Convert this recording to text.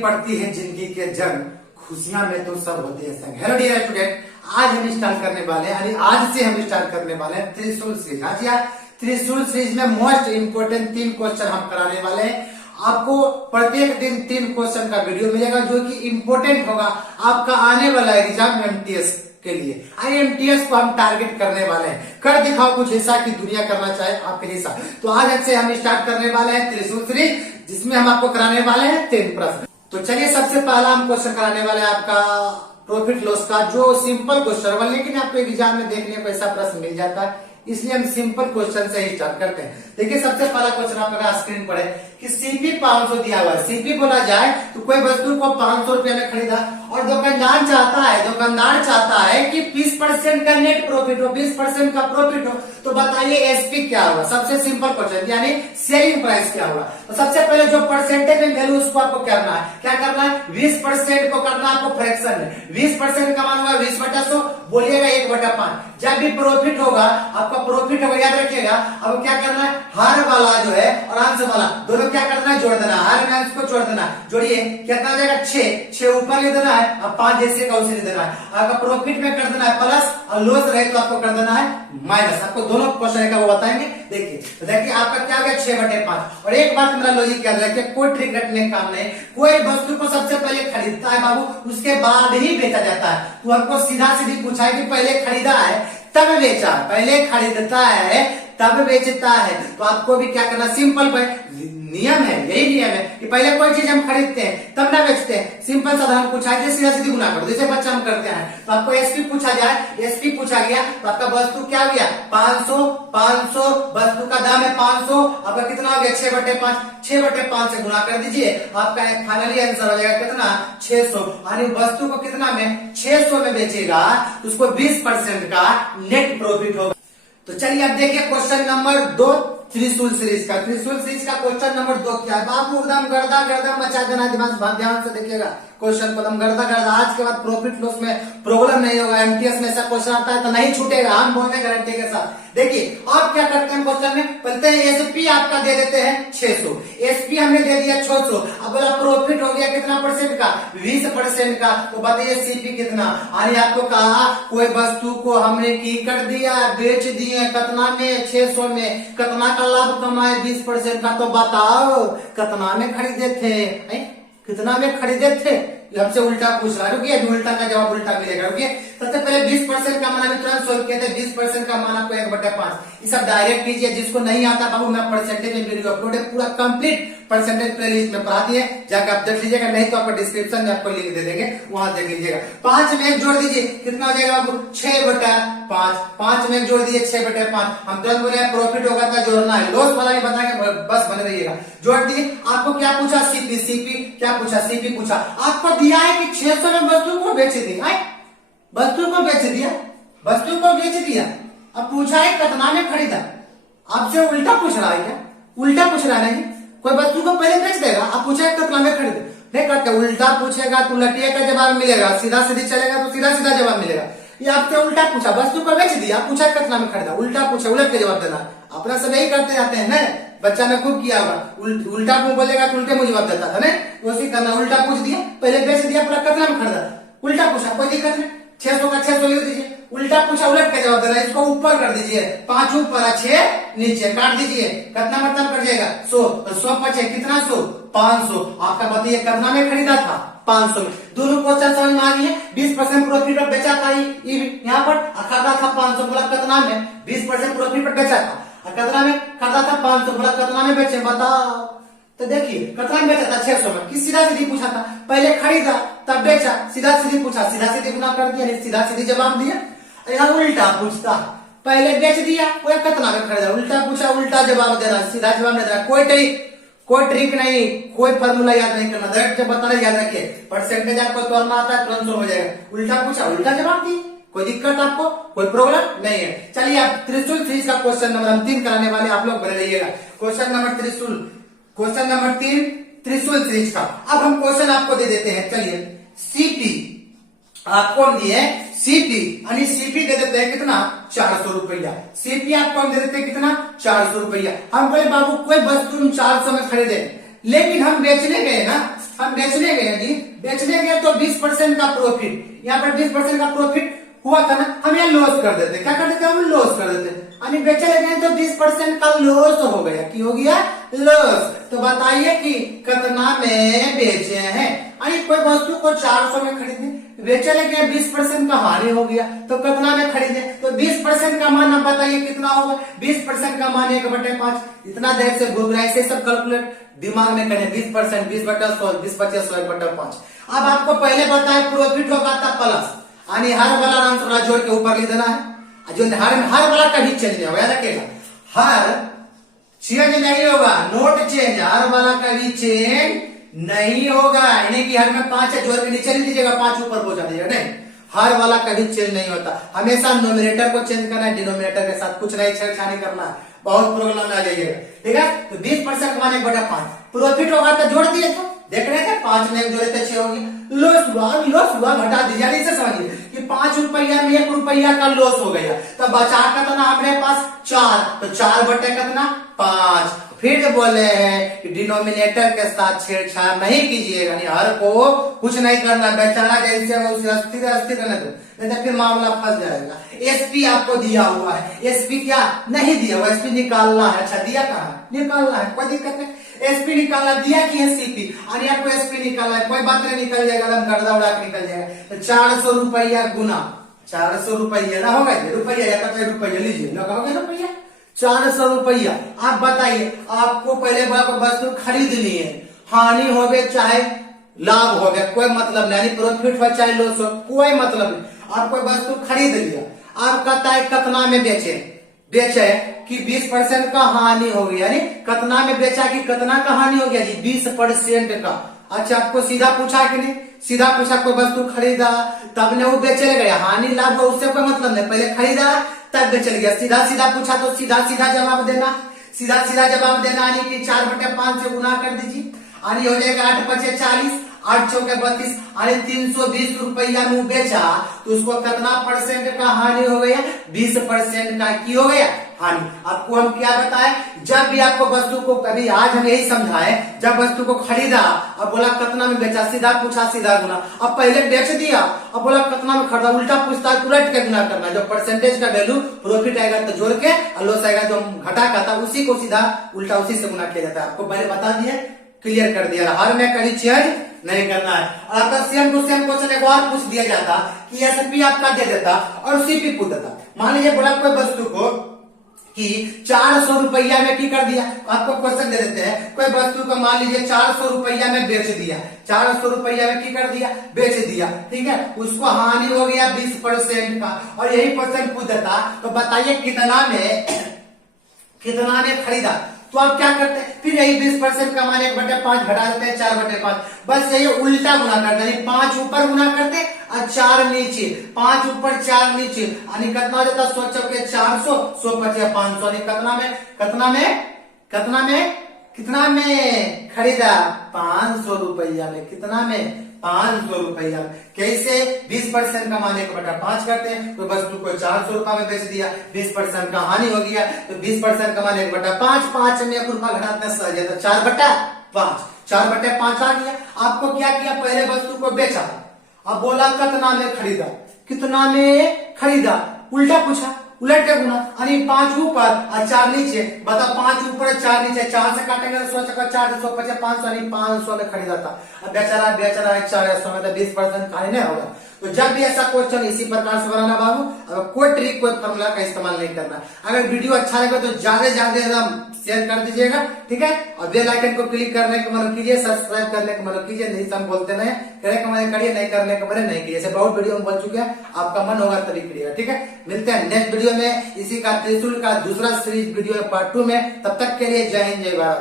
पड़ती है जिंदगी के जंग, खुशियां में तो सब होते हैं संग। हेलो डियर स्टूडेंट, आज हम स्टार्ट करने वाले हैं, यानी आज से हम स्टार्ट करने वाले हैं त्रिशूल सीरीज। आज यार त्रिशूल सीरीज में मोस्ट इंपोर्टेंट 3 क्वेश्चन हम कराने वाले हैं। आपको प्रत्येक दिन 3 क्वेश्चन का वीडियो मिलेगा जो कि इंपोर्टेंट होगा आपका आने वाला एग्जाम एमटीएस के लिए। आईएमटीएस को हम टारगेट करने वाले हैं। कर दिखाओ कुछ ऐसा कि दुनिया करना चाहे आपके जैसा। तो आज से हम स्टार्ट करने वाले हैं त्रिशूल सीरीज, जिसमें हम आपको कराने वाले हैं 3 प्रश्न। तो चलिए सबसे पहला हम क्वेश्चन कराने वाले हैं आपका प्रॉफिट लॉस का, जो सिंपल क्वेश्चन है, लेकिन आपको एग्जाम में देखने को ऐसा प्रश्न मिल जाता है, इसलिए हम सिंपल क्वेश्चन से ही स्टार्ट करते हैं। देखिए सबसे पहला क्वेश्चन आपका स्क्रीन पर है कि सीपी 500 दिया हुआ है। सीपी बोला जाए तो कोई वस्तु को 500 रुपए में खरीदा और दुकानदार चाहता है कि 20% का नेट प्रॉफिट हो, 20% का प्रॉफिट हो। तो बताइए एसपी क्या होगा? सबसे सिंपल क्वेश्चन, यानी सेलिंग प्राइस क्या होगा? तो सबसे पहले जो परसेंटेज में वैल्यू उसको आपको करना है। क्या करना है? 20% को करना आपको फ्रैक्शन में। 20% का मान होगा 20/100, बोलिएगा 1/5। जब भी प्रॉफिट होगा, आपका प्रॉफिट होगा, याद रखिएगा। अब क्या करना है? हर वाला जो है और अंश वाला दोनों क्या करना है? जोड़ देना। हर में अंश को जोड़ देना। जोड़िए, कितना हो जाएगा? 6 ऊपर ले देना है, अब 5 जैसे का उसे ले देना है। आपका प्रॉफिट में कर देना है प्लस, और लॉस रहे तो आपको कर देना है माइनस। आपको दोनों क्वेश्चन का वो बताएंगे। देखिए आपका क्या हो गया? 6/5। और एक बात मेरा लॉजिक क्या रखिए, कोई ट्रिक रखने का काम नहीं। कोई वस्तु को सबसे पहले खरीदता है बाबू, उसके बाद ही बेचा जाता है। तो हमको सीधा सीधी पूछा है कि पहले खरीदा है तब बेचा, पहले खरीदता है तब बेचता है। तो आपको भी क्या करना? सिंपल नियम है, यही नियम है कि पहले कोई चीज हम खरीदते हैं तब ना बेचते हैं। सिंपल साधारण पूछा है, सीधा सीधी गुना करो, जैसे बच्चा हम करते हैं। तो आपको एसपी पूछा जाए, एसपी पूछा गया तो आपका वस्तु क्या हो गया? 500 वस्तु का दाम है 500, आपका कितना हो गया? 6/5। 6/5 से गुना कर दीजिए, आपका फाइनली आंसर हो जाएगा कितना? 600। यानी वस्तु को कितना में? 600 में बेचेगा तो उसको 20% का नेट प्रॉफिट होगा। तो चलिए अब देखिए क्वेश्चन नंबर 2 त्रिशूल सीरीज का। त्रिशूल सीरीज का क्वेश्चन नंबर 2 क्या है? बाबू एकदम गर्दा मचा देना, ध्यान से देखिएगा क्वेश्चन को, एकदम गर्दा। आज के बाद प्रॉफिट लॉस में प्रॉब्लम नहीं होगा। एमटीएस में ऐसा क्वेश्चन आता है तो नहीं छूटेगा, हम बोलने गारंटी के साथ। देखिए अब क्या करते हैं क्वेश्चन में, बोलते हैं एसपी आपका दे देते हैं 600, एसपी हमने दे दिया 600। अब बोला प्रॉफिट हो गया कितना परसेंट का? 20% का। तो बताइए सीपी कितना? यानी आपको कहा कोई वस्तु को हमने की कर दिया, बेच दिए, कितना में? 600 में। कितना का लाभ कमाए? 20% का। तो बताओ कितना में खरीदे थे? कितना में खरीदे थे? हमसे उल्टा पूछ रहा है, रुकिए अभी उल्टा का जवाब उल्टा मिलेगा। रुकिए, सबसे पहले 20% का मान अभी तुरंत सोल्व किया था। 20% का मान आपको 1/5। ये सब डायरेक्ट कीजिए। जिसको नहीं आता बाबू, मैं परसेंटेज में वीडियो अपलोड है, पूरा कंप्लीट परसेंटेज प्लेलिस्ट में पढ़ा दिए, जाकर आप देख लीजिएगा। नहीं तो आपको डिस्क्रिप्शन में आपको लिंक दे देंगे, वहां देख लीजिएगा। 5 में 1 जोड़ दीजिए, कितना हो जाएगा बाबू? 6/5। 5 में 1 जोड़ दिए 6/5। हम तुरंत बोले प्रॉफिट होगा तो जोड़ना है, लॉस वाला भी बताएंगे, बस बने रहिएगा। जोड़ दिए। आपको क्या पूछा? सीपी क्या पूछा? सीपी पूछा। आपको दिया है कि 600 में वस्तु को बेच दिया, वस्तु को बेच दिया। अब पूछा है कितना में खरीदा। आपसे उल्टा पूछ रहा है क्या? उल्टा पूछ रहा है नहीं, कोई वस्तु को पहले बेच देगा, आप पूछा है कितना में खरीदे, नहीं करते। उल्टा पूछेगा तो उलटिया का जवाब मिलेगा, सीधा सीधी चलेगा तो सीधा सीधा जवाब मिलेगा। ये आपसे उल्टा पूछा, वस्तु को बेच दिया, पूछा कितना में खरीदा, उल्टा पूछा, उलट के जवाब देना। अपना सब यही करते जाते हैं ना, बच्चा ने खूब किया होगा। उल्टा मुंह बोलेगा तो उल्टे मुंह जवाब देता था ना, वैसे करना। उल्टा पूछ दिया, पहले बेच दिया, पूरा कितना में खरीदा, उल्टा पूछा, कोई दिक्कत नहीं। 600 का 600 लिख दीजिए। उल्टा पूछा, उलट के जवाब देना। इसको ऊपर कर दीजिए, 5 ऊपर 6 नीचे, काट दीजिए। कितना मतलब कर जाएगा? 100। तो 100 पर 6 कितना? 100। 500। आपका बताइए कितना में खरीदा था? 500 में। दोनों क्वेश्चन समझ में आ गई है। 20% प्रॉफिट पर बेचा था यहाँ पर, खरीदा था 500, बोला कितना में? 20% प्रॉफिट पर बेचा था, कितना में खरीदा था? 500, बोला कितना में बेचे, बताओ। तो देखिए कितना में बेचा था? 600 में। कि सीधा सीधी पूछा था, पहले खरीदा तब बेचा, सीधा सीधी पूछा, सीधा सीधी गुना कर दिया, सीधा सीधी जवाब दिया। यहाँ उल्टा पूछता, पहले बेच दिया, कोई कितना में खरीदा, उल्टा पूछा, उल्टा जवाब देना, सीधा जवाब नहीं देना। कोई ट्रिक नहीं, कोई फॉर्मूला याद नहीं करना, डायरेक्ट जब बताना याद रखिए। परसेंटेज आपको तोड़ना आता है, तुरंत हो जाएगा। उल्टा पूछा, उल्टा जवाब दिए, कोई दिक्कत आपको, कोई प्रॉब्लम नहीं है। चलिए आप त्रिशूल सीरीज का क्वेश्चन नंबर हम 3 कराने वाले, आप लोग बने रहिएगा। क्वेश्चन नंबर 3 त्रिशूल सीरीज का। अब हम क्वेश्चन आपको दे देते हैं। चलिए सीपी आपको दिए, सीपी यानी सीपी दे देते हैं कितना? 400 रुपया। सीपी आपको हम दे देते हैं कितना? 400 रुपया। हम बोले बाबू कोई वस्तु हम 400 में खरीदे, लेकिन हम बेचने गए ना, हम बेचने गए जी, बेचने गए तो 20% का प्रॉफिट, यहाँ पर 20% का प्रॉफिट हुआ था ना, हम यहाँ लॉस कर देते। क्या कर देते, हम लॉस कर देते। यानी बेचे गए तो 20% का लॉस हो गया। की हो गया, लॉस। तो बताइए कि कितना में बेचे हैं। यानी कोई वस्तु को 400 में खरीदे, बेचे लगे 20% का हानि हो गया, तो कितना में खरीदे, तो 20% का मान आप बताइए कितना होगा। 20% का मान 1/5। इतना देर से घूम रहा है, ऐसे सब कैलकुलेट दिमाग में करें। 20%, 20/100, 20/25, 100/5। अब आपको पहले बताए प्रॉफिट होगा था प्लस, यानी हर वाला आंसर जोड़ के ऊपर ले देना है। जो हर वाला कभी चेंज नहीं होगा, याद रखिएगा, हर चेंज नहीं होगा, नोट चेंज, हर वाला कभी चेंज नहीं होगा। यानी कि हर में 5 है, जोड़ के नीचे नहीं दीजिएगा, 5 ऊपर पहुंचा दीजिएगा, नहीं, हर वाला कभी चेंज नहीं होता। हमेशा नोमिनेटर को चेंज करना है, डिनोमिनेटर के साथ कुछ नहीं छेड़छाड़ी करना है, बहुत प्रॉब्लम आ जाइएगा, ठीक है। तो 20% मान 1/5 प्रॉफिट होगा तो जोड़ दिए, तो देख रहे थे 5 में जोड़े थे 6 हो गया। लॉस हुआ घटा दीजिए, इसे समझिए कि 5 रुपया में 1 रुपया का लॉस हो गया, तो बचा कितना हमारे पास 4, तो 4 कितना 5। फिर बोले हैं कि डिनोमिनेटर के साथ छेड़छाड़ नहीं कीजिएगा, यानी हर को कुछ नहीं करना, बेचारा जैसे उसे अस्थिर रहने दो, नहीं तो फिर मामला फंस जाएगा। एसपी आपको दिया हुआ है, एसपी क्या नहीं दिया हुआ, एसपी निकालना है। अच्छा दिया कहाँ, निकालना है, कोई दिक्कत नहीं। एसपी निकालना दिया कि एससीपी, यानी आपको एसपी निकालना है, कोई बात नहीं, निकल जाएगा, एकदम गर्दा उड़ा के निकल जाएगा। तो 400 रुपया गुना 400 रुपया ना होगा, रुपया या तो रुपया लीजिए, ना होगा रुपया 400 रुपया। आप बताइए, आपको पहले वस्तु खरीदनी है, हानि हो गए चाहे लाभ हो गया, कोई मतलब नहीं, प्रॉफिट हो चाहे लॉस हो, कोई मतलब नहीं। आप कोई वस्तु खरीद लिया, आप कहता है कितना में बेचे कि 20% का हानि हो गया, यानी कितना में बेचा कि कितना का हानि हो गया जी, 20% का। अच्छा आपको सीधा पूछा कि नहीं, सीधा पूछा, कोई वस्तु खरीदा तब ने वो बेचे गया, हानि लाभ हो उससे कोई मतलब नहीं, पहले खरीदा तब बेचल गया। सीधा सीधा पूछा तो सीधा सीधा जवाब देना, सीधा सीधा जवाब देना, यानी कि 4/5 से गुना कर दीजिए, यानी हो जाएगा 8×5 = 40, 8×4 = 32, यानी 320 रुपया में बेचा, तो उसको कितना % का हानि हो गया, 20% का की हो गया हानि। आपको हम क्या बताए, जब भी आपको वस्तु को, कभी आज हम यही समझाए, जब वस्तु को खरीदा अब बोला कितना में बेचा, सीधा पूछा सीधा गुना, अब पहले बेच दिया अब बोला कितना में खरीदा, उल्टा पूछता है उलट के गुना करना। जो परसेंटेज का वैल्यू प्रॉफिट आएगा तो जोड़ के, और लॉस आएगा जो घटा का था उसी को सीधा उल्टा उसी से गुना किया जाता है। आपको पहले बता दिए, क्लियर कर दिया, हर में कहीं चेंज नहीं करना है। और अगर सेम टू सेम क्वेश्चन एक और पूछ दिया जाता कि एसपी आपका दे देता और सीपी पूछ देता, मान लीजिए बोला कोई वस्तु को कि 400 रुपया में की कर दिया, आपको क्वेश्चन दे देते हैं, कोई वस्तु को मान लीजिए 400 रुपया में बेच दिया, 400 रुपया में की कर दिया, बेच दिया, ठीक है, उसको हानि हो गया 20% का, और यही क्वेश्चन पूछ देता तो बताइए कितना में खरीदा। तो आप क्या करते हैं, फिर यही 20% का मान 1/5 घटा देते हैं 4/5, बस यही उल्टा गुना करते हैं, 5 ऊपर गुना करते और 4 नीचे, 5 ऊपर 4 नीचे, यानी कितना हो जाता, 100 चौके 400, 100×5 500, कितना में खरीदा, 500 रुपया में, कितना में 500 रुपया में। कैसे, 20% का मान 1/5 करते हैं, तो वस्तु को 400 रुपया में बेच दिया, 20% का हानि हो गया, तो 20% का मान 1/5, 5 में 1 रुपया घटाते हैं, 4/5, 4/5 आ गया। आपको क्या किया, पहले वस्तु को बेचा, अब बोला कितना में खरीदा, उल्टा पूछा, उलट के गुना, यानी 5 ऊपर और 4 नीचे, बताओ 5 ऊपर 4 नीचे, 4 से काटेंगे तो 100 × 4 150 500, यानी 500 में खरीदा था। अब बेचारा है 400 में, तो 20% का नहीं होगा। तो जब भी ऐसा क्वेश्चन इसी प्रकार से बनाना बाबू, अगर कोई ट्रिक कोई फॉर्मूला का इस्तेमाल नहीं करना। अगर वीडियो अच्छा लगे तो ज्यादा एकदम शेयर कर दीजिएगा, ठीक है, और बेल आइकन को क्लिक करने का मन कीजिए, सब्सक्राइब करने का मन कीजिए, नहीं हम बोलते नहीं, करने का मन करिए, नहीं करने का मन नहीं कीजिए, ऐसे बहुत वीडियो में बोल चुके हैं, आपका मन होगा तभी करिएगा, ठीक है। मिलते हैं नेक्स्ट वीडियो में, इसी का त्रिशूल का दूसरा सीरीज वीडियो पार्ट 2 में, तब तक के लिए जय हिंद जय भारत।